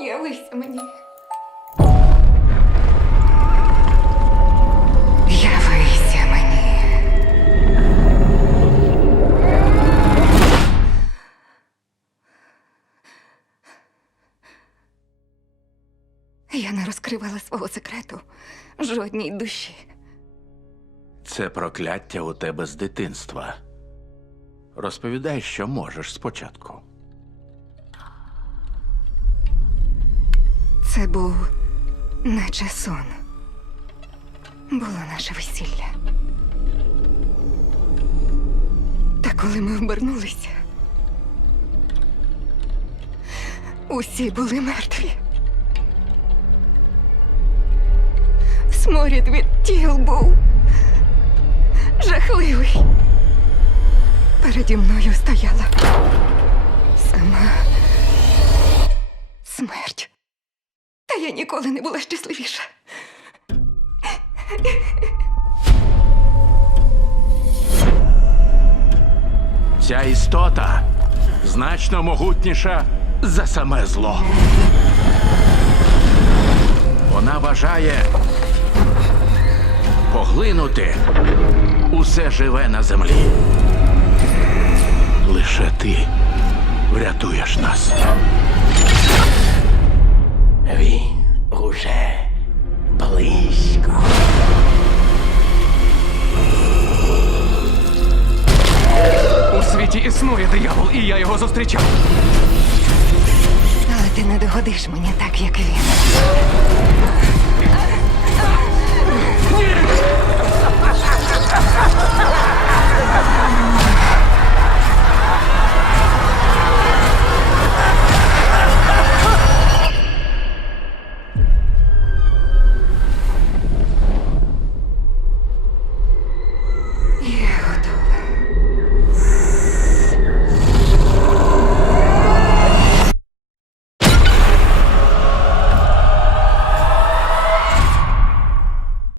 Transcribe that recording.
Явися мені. Явися мені. Я не розкривала свого секрету жодній душі. Це прокляття у тебе з дитинства. Розповідай, що можеш спочатку. Це був наче сон. Було наше весілля. Та коли ми обернулися, усі були мертві. Сморід від тіл був жахливий. Переді мною стояла сама. ніколи не була щасливіша. Ця істота значно могутніша за саме зло. Вона бажає поглинути усе живе на землі. Лише ти врятуєш нас. Існує диявол, і я його зустрічав. Але ти не догодиш мені так, як він.